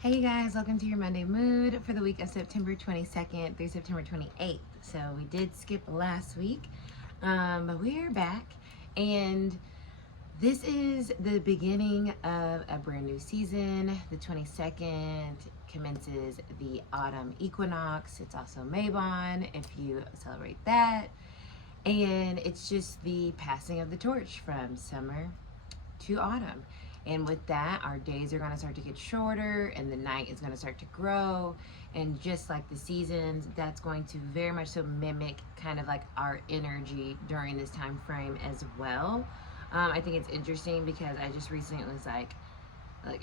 Hey you guys, welcome to your Monday mood for the week of September 22nd through September 28th. So we did skip last week, but we're back, and this is the beginning of a brand new season. The 22nd commences the autumn equinox. It's also Mabon if you celebrate that, and it's just the passing of the torch from summer to autumn. And with that, our days are going to start to get shorter and the night is going to start to grow. And just like the seasons, that's going to very much so mimic kind of like our energy during this time frame as well. I think it's interesting because I just recently was like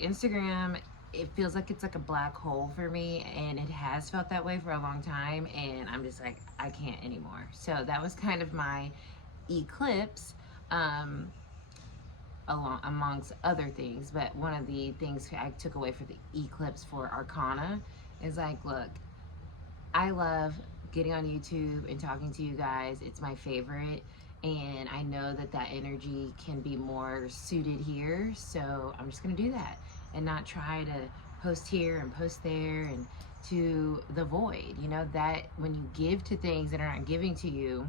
Instagram, it feels like it's like a black hole for me, and it has felt that way for a long time, and I'm just like, I can't anymore. So that was kind of my eclipse. Amongst other things, but one of the things I took away for the eclipse for Arcana is like, look, I love getting on YouTube and talking to you guys. It's my favorite, and I know that that energy can be more suited here, so I'm just gonna do that and not try to post here and post there and to the void. You know, that when you give to things that are not giving to you,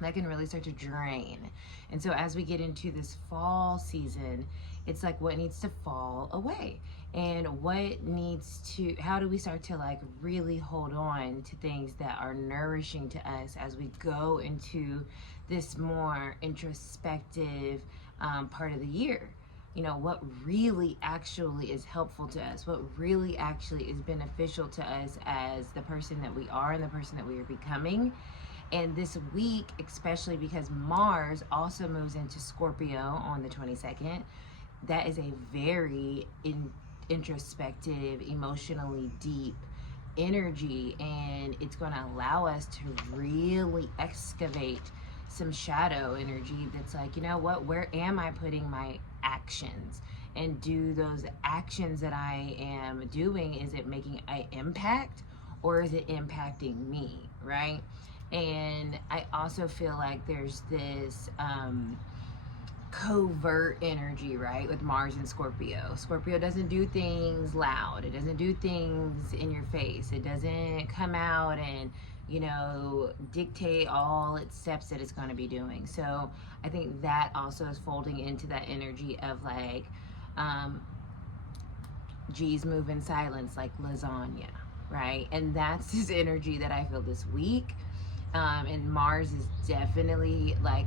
that can really start to drain. And so as we get into this fall season, it's like, what needs to fall away, and what needs to, how do we start to like really hold on to things that are nourishing to us as we go into this more introspective part of the year. You know, what really actually is helpful to us, what really actually is beneficial to us as the person that we are and the person that we are becoming. And this week, especially because Mars also moves into Scorpio on the 22nd, that is a very introspective, emotionally deep energy, and it's going to allow us to really excavate some shadow energy that's like, you know what, where am I putting my actions? And do those actions that I am doing, is it making an impact, or is it impacting me, right? And I also feel like there's this covert energy, right, with Mars and Scorpio. Scorpio doesn't do things loud. It doesn't do things in your face. It doesn't come out and, you know, dictate all its steps that it's going to be doing. So I think that also is folding into that energy of like, G's move in silence like lasagna, right? And that's this energy that I feel this week. And Mars is definitely like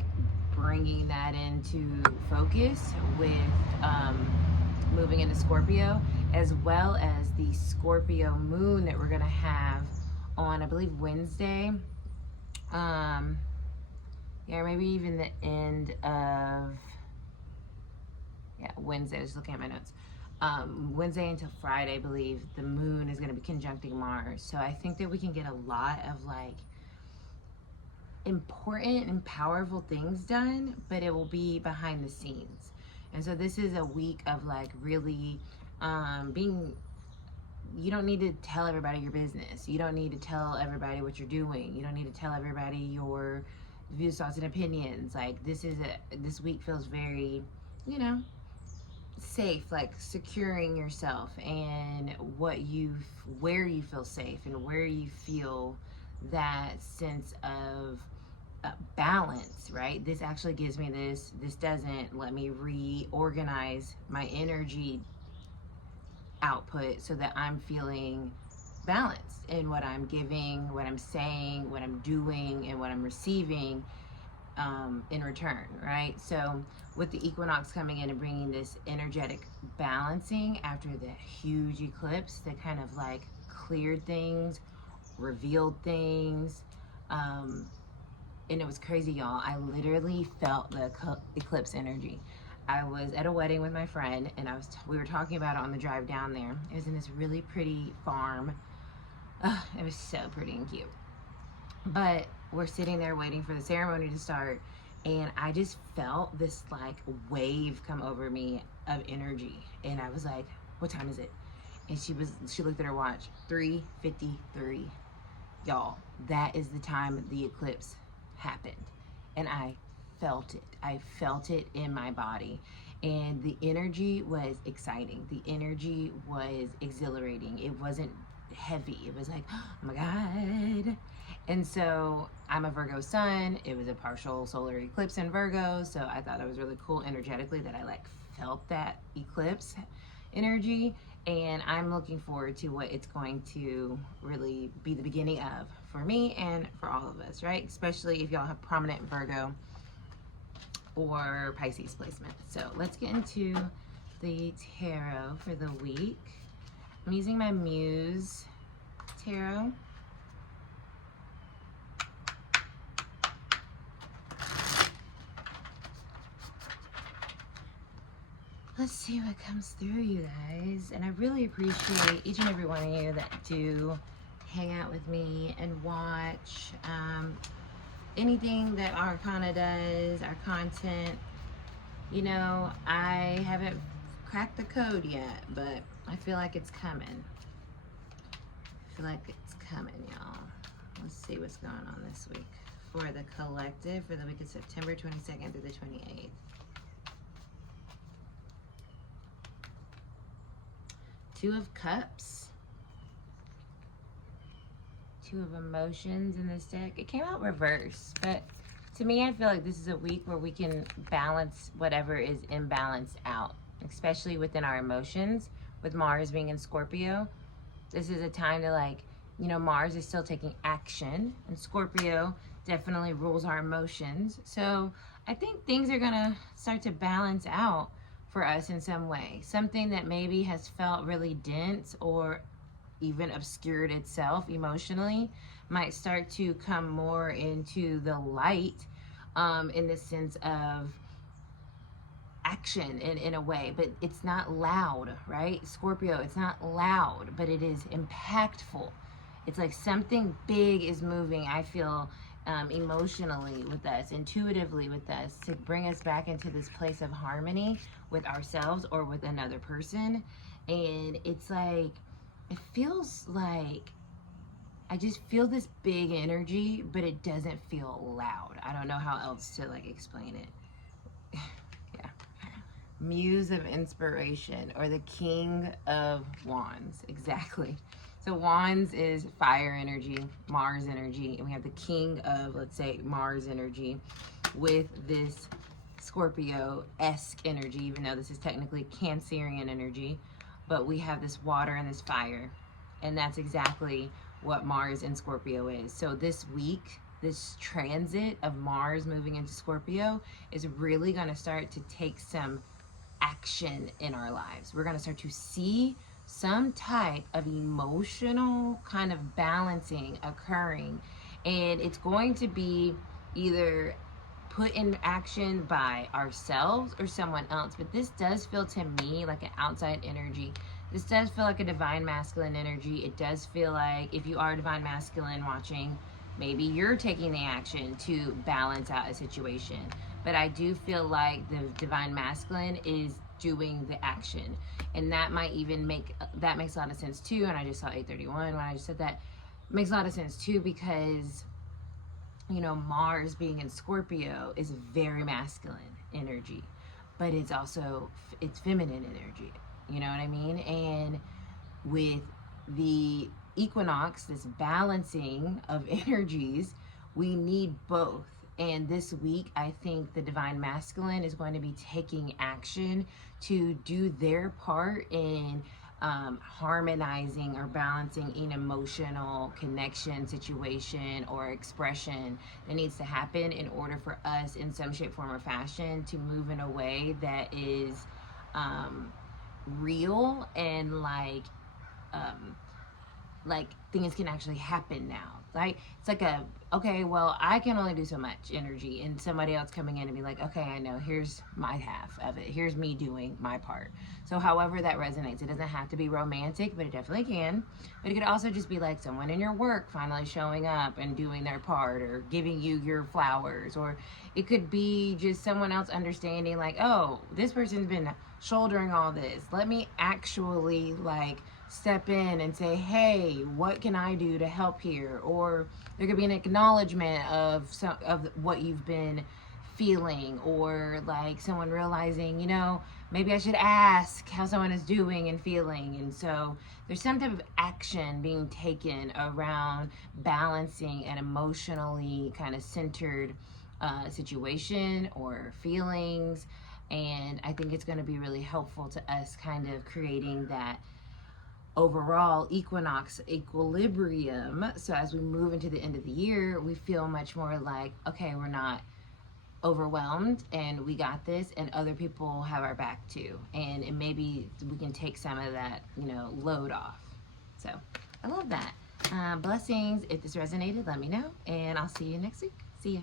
bringing that into focus with moving into Scorpio, as well as the Scorpio moon that we're gonna have on, I believe, Wednesday. Yeah, maybe even the end of, yeah, Wednesday. Just looking at my notes. Wednesday until Friday, I believe, the moon is going to be conjuncting Mars. So I think that we can get a lot of like important and powerful things done, but it will be behind the scenes. And so this is a week of like really being, you don't need to tell everybody your business. You don't need to tell everybody what you're doing. You don't need to tell everybody your views, thoughts, and opinions. Like this week feels very, you know, safe, like securing yourself and where you feel safe and where you feel that sense of balance, right? This actually gives me this doesn't let me reorganize my energy output so that I'm feeling balanced in what I'm giving, what I'm saying, what I'm doing, and what I'm receiving in return, right? So with the equinox coming in and bringing this energetic balancing after the huge eclipse that kind of like cleared things, revealed things, and it was crazy, y'all. I literally felt the eclipse energy. I was at a wedding with my friend, and we were talking about it on the drive down there. It was in this really pretty farm. It was so pretty and cute. But we're sitting there waiting for the ceremony to start, and I just felt this like wave come over me of energy, and I was like, what time is it? And she looked at her watch. 3:53. Y'all, that is the time the eclipse happened, and I felt it in my body. and the energy was exciting. The energy was exhilarating. It wasn't heavy. It was like, oh my God. And so I'm a Virgo sun. It was a partial solar eclipse in Virgo. So I thought it was really cool energetically that I like felt that eclipse energy. And I'm looking forward to what it's going to really be the beginning of for me and for all of us, right? Especially if y'all have prominent Virgo or Pisces placement. So let's get into the tarot for the week. I'm using my Muse tarot. Let's see what comes through, you guys. And I really appreciate each and every one of you that do hang out with me and watch anything that Arcana does, our content. You know, I haven't cracked the code yet, but I feel like it's coming. I feel like it's coming, y'all. Let's see what's going on this week for the collective for the week of September 22nd through the 28th. Two of Cups. Two of Emotions in this deck. It came out reverse, but to me, I feel like this is a week where we can balance whatever is imbalanced out, especially within our emotions. With Mars being in Scorpio, this is a time to, like, you know, Mars is still taking action, and Scorpio definitely rules our emotions. So I think things are gonna start to balance out for us in some way. Something that maybe has felt really dense or even obscured itself emotionally might start to come more into the light, in the sense of action in a way, but it's not loud, right? Scorpio, it's not loud, but it is impactful. It's like something big is moving, I feel, emotionally with us, intuitively with us, to bring us back into this place of harmony with ourselves or with another person. And it's like, it feels like I just feel this big energy, but it doesn't feel loud. I don't know how else to like explain it. Yeah. Muse of Inspiration, or the King of Wands. Exactly. So Wands is fire energy, Mars energy, and we have the King of, let's say, Mars energy with this Scorpio-esque energy, even though this is technically Cancerian energy, but we have this water and this fire, and that's exactly what Mars in Scorpio is. So this week, this transit of Mars moving into Scorpio is really going to start to take some action in our lives. We're going to start to see some type of emotional kind of balancing occurring, and it's going to be either put in action by ourselves or someone else. But this does feel to me like an outside energy. This does feel like a divine masculine energy. It does feel like if you are divine masculine watching, maybe you're taking the action to balance out a situation. But I do feel like the divine masculine is doing the action, and that might even make, that makes a lot of sense too. And I just saw 831 when I just said that. It makes a lot of sense too, because, you know, Mars being in Scorpio is very masculine energy, but it's also, it's feminine energy, you know what I mean? And with the equinox, this balancing of energies, we need both. And this week, I think the divine masculine is going to be taking action to do their part in harmonizing or balancing an emotional connection, situation, or expression that needs to happen in order for us in some shape, form, or fashion to move in a way that is real and like things can actually happen now. Like, it's like a, okay, well, I can only do so much energy, and somebody else coming in and be like, okay, I know, here's my half of it. Here's me doing my part. So however that resonates, it doesn't have to be romantic, but it definitely can. But it could also just be like someone in your work finally showing up and doing their part, or giving you your flowers, or it could be just someone else understanding like, oh, this person's been shouldering all this. Let me actually like step in and say, hey, what can I do to help here? Or there could be an acknowledgement of some of what you've been feeling, or like someone realizing, you know, maybe I should ask how someone is doing and feeling. And so there's some type of action being taken around balancing an emotionally kind of centered situation or feelings. And I think it's going to be really helpful to us kind of creating that overall equinox equilibrium. So as we move into the end of the year, we feel much more like, okay, we're not overwhelmed and we got this, and other people have our back too. And maybe we can take some of that, you know, load off. So I love that. Blessings. If this resonated, let me know, and I'll see you next week. See ya.